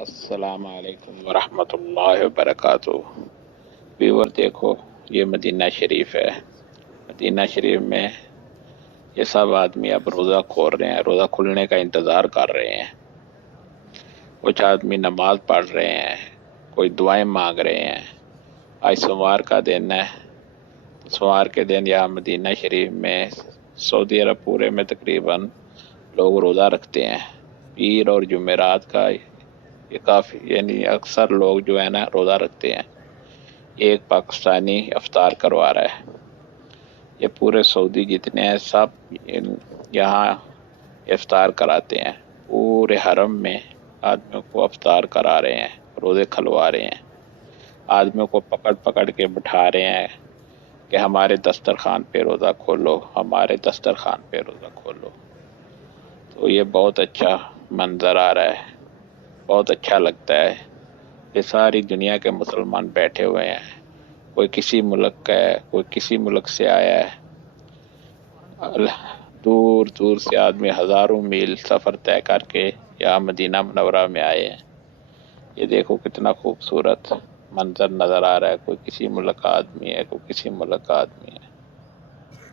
السلام علیکم ورحمۃ اللہ وبرکاتہ۔ ویور دیکھو، یہ مدینہ شریف ہے۔ مدینہ شریف میں یہ سب آدمی اب روزہ کھول رہے ہیں، روزہ کھلنے کا انتظار کر رہے ہیں۔ کچھ آدمی نماز پڑھ رہے ہیں، کوئی دعائیں مانگ رہے ہیں۔ آج سوموار کا دن ہے۔ سوموار کے دن یہاں مدینہ شریف میں سعودی عرب پورے میں تقریباً لوگ روزہ رکھتے ہیں۔ پیر اور جمعرات کا یہ کافی یعنی اکثر لوگ جو ہے نا روزہ رکھتے ہیں۔ ایک پاکستانی افطار کروا رہا ہے۔ یہ پورے سعودی جتنے ہیں سب یہاں افطار کراتے ہیں۔ پورے حرم میں آدمیوں کو افطار کرا رہے ہیں، روزے کھلوا رہے ہیں۔ آدمیوں کو پکڑ پکڑ کے بٹھا رہے ہیں کہ ہمارے دسترخوان پہ روزہ کھولو، ہمارے دسترخوان پہ روزہ کھولو۔ تو یہ بہت اچھا منظر آ رہا ہے، بہت اچھا لگتا ہے۔ یہ ساری دنیا کے مسلمان بیٹھے ہوئے ہیں، کوئی کسی ملک کا ہے، کوئی کسی ملک سے آیا ہے۔ دور دور سے آدمی ہزاروں میل سفر طے کر کے یہاں مدینہ منورہ میں آئے ہیں۔ یہ دیکھو کتنا خوبصورت منظر نظر آ رہا ہے۔ کوئی کسی ملک کا آدمی ہے، کوئی کسی ملک کا آدمی ہے۔